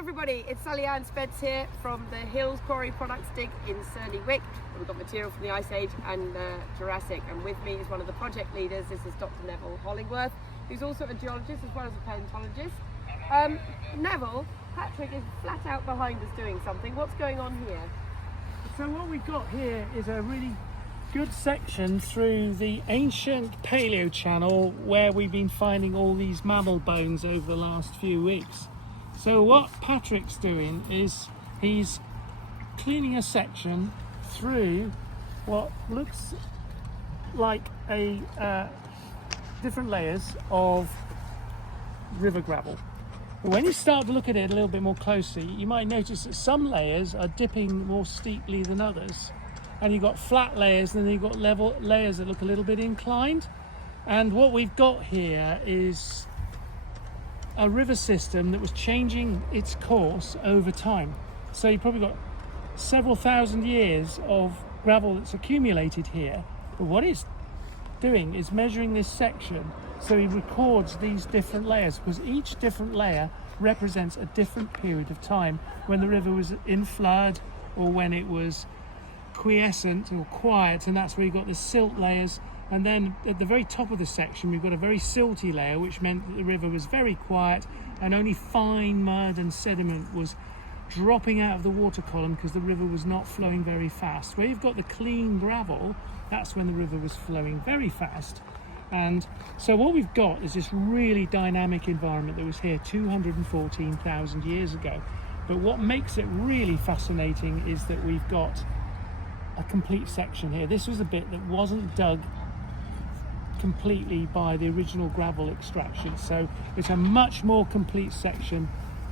everybody, it's Sally-Ann Spence here from the Hills Quarry Products dig in Surley-Wick. We've got material from the Ice Age and Jurassic, and with me is one of the project leaders. This is Dr. Neville Hollingworth, who's also a geologist as well as a paleontologist. Neville, Patrick is flat out behind us doing something. What's going on here? So what we've got here is a really good section through the ancient paleo channel where we've been finding all these mammal bones over the last few weeks. So what Patrick's doing is he's cleaning a section through what looks like a different layers of river gravel. But when you start to look at it a little bit more closely, you might notice that some layers are dipping more steeply than others. And you've got flat layers, and then you've got level layers that look a little bit inclined. And what we've got here is a river system that was changing its course over time. So you've probably got several thousand years of gravel that's accumulated here. But what it's doing is measuring this section, so he records these different layers, because each different layer represents a different period of time, when the river was in flood or when it was quiescent or quiet, and that's where you got the silt layers. And then at the very top of the section we've got a very silty layer, which meant that the river was very quiet and only fine mud and sediment was dropping out of the water column because the river was not flowing very fast. Where you've got the clean gravel, that's when the river was flowing very fast. And so what we've got is this really dynamic environment that was here 214,000 years ago. But what makes it really fascinating is that we've got a complete section here. This was a bit that wasn't dug completely by the original gravel extraction, so it's a much more complete section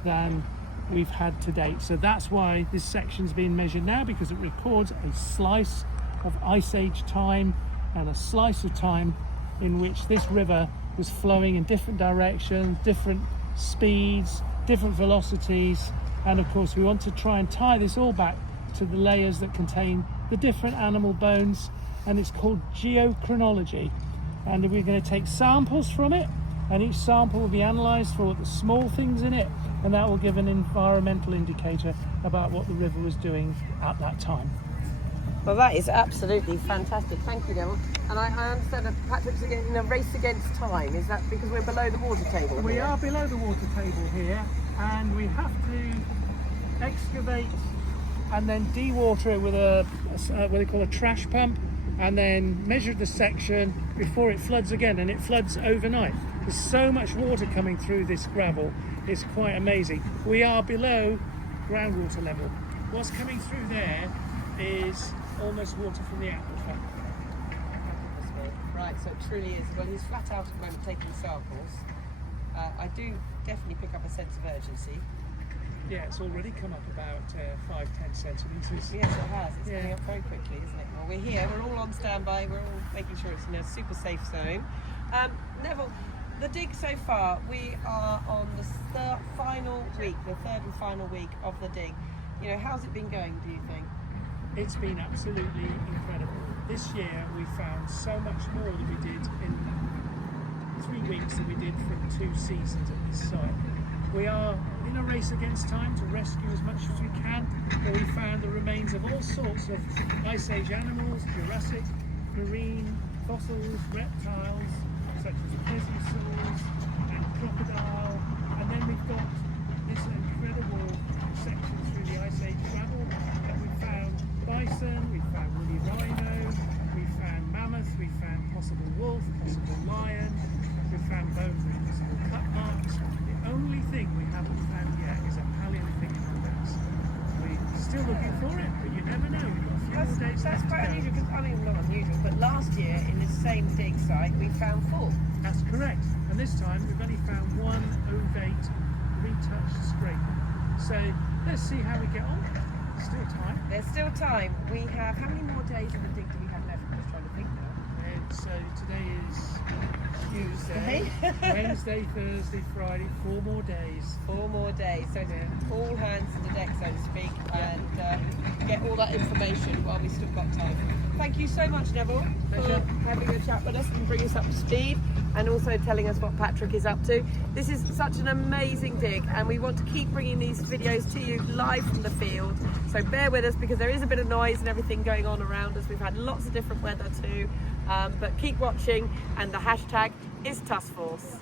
than we've had to date. So that's why this section's being measured now, because it records a slice of Ice Age time and a slice of time in which this river was flowing in different directions, different speeds, different velocities. And of course we want to try and tie this all back to the layers that contain the different animal bones, and it's called geochronology. And we're going to take samples from it, and each sample will be analysed for the small things in it, and that will give an environmental indicator about what the river was doing at that time. Well, that is absolutely fantastic. Thank you, Neville. And I understand that Patrick's in a race against time. Is that because we're below the water table here? We are below the water table here, and we have to excavate and then dewater it with what they call a trash pump, and then measure the section before it floods again, and it floods overnight. There's so much water coming through this gravel, it's quite amazing. We are below groundwater level. What's coming through there is almost water from the aquifer. Right, so it truly is. Well, he's flat out at the moment taking samples. I do definitely pick up a sense of urgency. Yeah, it's already come up about 5-10 centimetres. Yes, it has. It's coming up very quickly, isn't it? Well, we're here. We're all on standby. We're all making sure it's in a super safe zone. Neville, the dig so far, we are on the final week, the third and final week of the dig. You know, how's it been going, do you think? It's been absolutely incredible. This year we found so much more than we did in 3 weeks than we did from 2 seasons at this site. We are in a race against time to rescue as much as we can, but we found the remains of all sorts of Ice Age animals, Jurassic, marine, fossils, reptiles, such as plesiosaurs and crocodile. And then we've got this incredible section through the Ice Age gravel that we found bison, we found woolly rhino, we found mammoth, we found possible wolf, possible lion, we found bones with possible cut marks. The only thing we haven't found yet is a Paleolithic index. We're still looking for it, but you never know. We've got a few more days That's left quite to go. unusual, because I mean, not unusual, but last year in this same dig site we found 4. That's correct. And this time we've only found one ovate retouched scraper. So let's see how we get on. There's still time. There's still time. We have, how many more days of the dig do we have left? I'm just trying to think now. So today is Tuesday, Wednesday, Thursday, Friday, 4 more days. 4 more days, so it's all hands to the deck, so to speak, and get all that information while we've still got time. Thank you so much, Neville, for having a chat with us and bring us up to speed, and also telling us what Patrick is up to. This is such an amazing dig, and we want to keep bringing these videos to you live from the field, so bear with us because there is a bit of noise and everything going on around us. We've had lots of different weather too, but keep watching, and the hashtag is TUSForce.